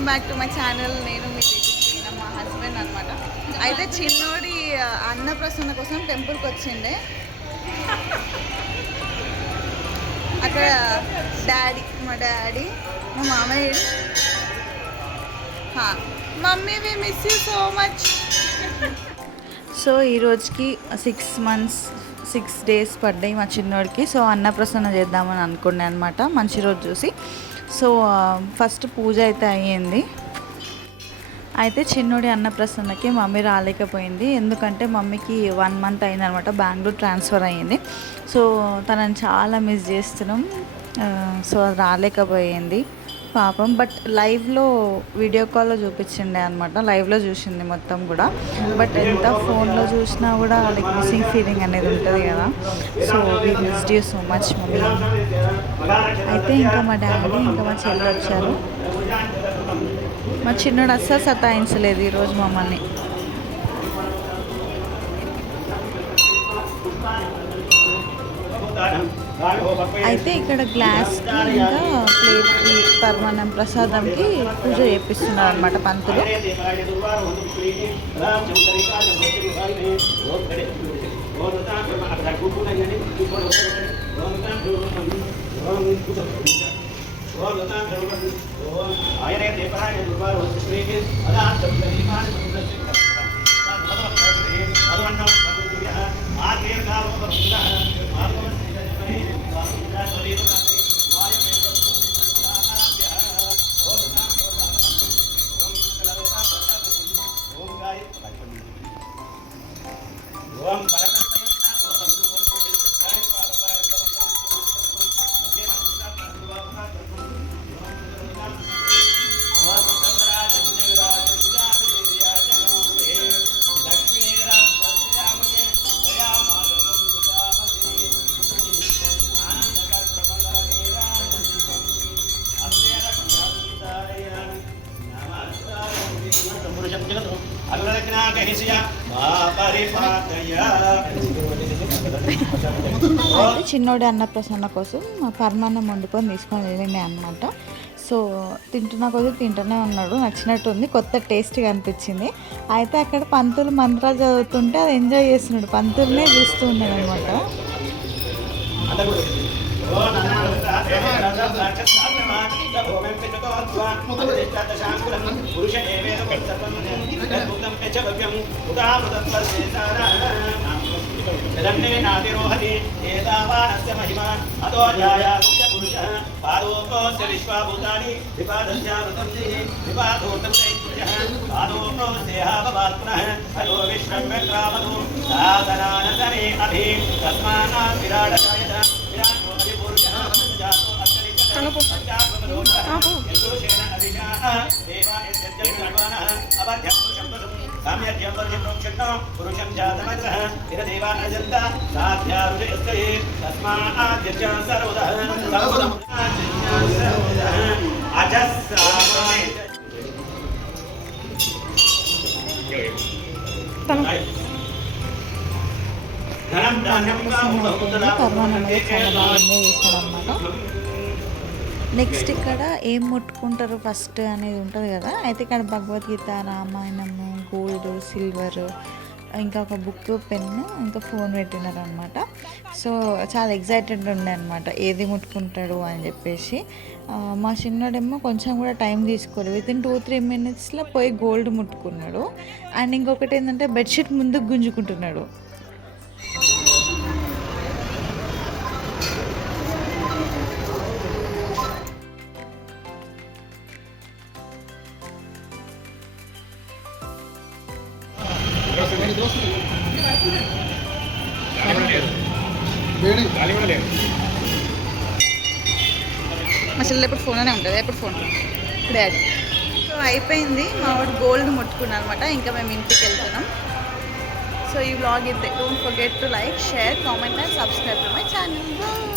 Welcome back to my channel. నేను మీ తేజస్వి, మా husband అనమాట. అయితే చిన్నోడి అన్నప్రసన్న కోసం టెంపుల్కి వచ్చిండే. అక్కడ మా డాడీ మా మామయ్య. Mummy we miss you so much. So ఈరోజుకి 6 days పడ్డాయి మా చిన్నోడికి. సో అన్నప్రసన్న చేద్దామని అనుకున్నాను అనమాట, మంచి రోజు చూసి. సో ఫస్ట్ పూజ అయితే అయ్యింది. అయితే చిన్నోడి అన్నప్రసన్నకి మమ్మీ రాలేకపోయింది, ఎందుకంటే మమ్మీకి 1 month అయిందనమాట, బెంగళూరు ట్రాన్స్ఫర్ అయ్యింది. సో తనని చాలా మిస్ చేస్తున్నాం. సో అది రాలేకపోయింది పాపం. బట్ లైవ్లో వీడియో కాల్లో చూపించిండే అనమాట, లైవ్లో చూసింది మొత్తం కూడా. బట్ ఎంత ఫోన్లో చూసినా కూడా లైక్ మిస్సింగ్ ఫీలింగ్ అనేది ఉంటుంది కదా. So we missed you so much mummy. అయితే ఇంకా మా డాడీ ఇంకా మా చెల్లి వచ్చారు. మా చిన్నోడు అస్సలు సతాయించలేదు ఈరోజు మమ్మల్ని. అయితే ఇక్కడ గ్లాస్కి ఇంకా ప్లేట్కి పరమాన్నం ప్రసాదంకి పూజ చేపిస్తున్నారు అనమాట పంతులు. అయితే చిన్నోడి అన్నప్రసన్న కోసం పరమాన్నం వండుకొని తీసుకొని వెళ్ళిండే అనమాట. సో తింటున్నా కొద్దిగా తింటూనే ఉన్నాడు, నచ్చినట్టుంది, కొత్త టేస్ట్గా అనిపించింది. అయితే అక్కడ పంతులు మంత్రాలు చదువుతుంటే అది ఎంజాయ్ చేస్తున్నాడు, పంతులనే చూస్తూ ఉన్నాడు అనమాట. నాదిరోహతి ఏతావానస్య మహిమా అతో ధ్యాయాస్య పురుషః పాదోపస్య విశ్వాభూతాని విపాదస్యామృతంసి విపాదోతం చైత్యః పాదోపస్యేహాభవాత్ పునః అతో విశ్రమ్యక్రామధు సాధనానసరే అభి తస్మానాత్ విరాడకాయత విరాటో అధిపురుషః జాతో అత్తరికః యదోషేణ అధిజాః దేవా యజ్ఞర్వాణః అబధ్యపురుషం సామ్యధ్యం వర్జప్రోక్షణో పురుషం జాతమగ్రహ విరదేవానజంత సాధ్యారుజయస్తే తస్మాద్యచ్చ సర్వదః సర్వదః అజస్సామై పర్వాణంలో చాలా బాగా ఎంజాయ్ చేశాడు అనమాట. నెక్స్ట్ ఇక్కడ ఏం ముట్టుకుంటారు ఫస్ట్ అనేది ఉంటుంది కదా. అయితే ఇక్కడ భగవద్గీత, రామాయణము, గోల్డ్, సిల్వర్, ఇంకా ఒక బుక్, పెన్ను, ఇంకా ఫోన్ పెట్టినారు అనమాట. సో చాలా ఎగ్జైటెడ్ ఉండే అనమాట, ఏది ముట్టుకుంటాడు అని చెప్పేసి. మా చిన్నడేమో కొంచెం కూడా టైం తీసుకోలేదు, వితిన్ 2-3 minutesలో పోయి గోల్డ్ ముట్టుకున్నాడు. అండ్ ఇంకొకటి ఏంటంటే బెడ్షీట్ ముందుకు గుంజుకుంటున్నాడు. మా చెల్లెలు ఎప్పుడు ఫోన్లోనే ఉంటుంది, ఎప్పుడు ఫోన్ డాడీ. సో అయిపోయింది, మా వాడు గోల్డ్ ముట్టుకున్నాను అనమాట. ఇంకా మేము ఇంటికి వెళ్తున్నాం. సో ఈ వ్లాగ్ అయితే don't forget to like, share, comment and subscribe to my channel.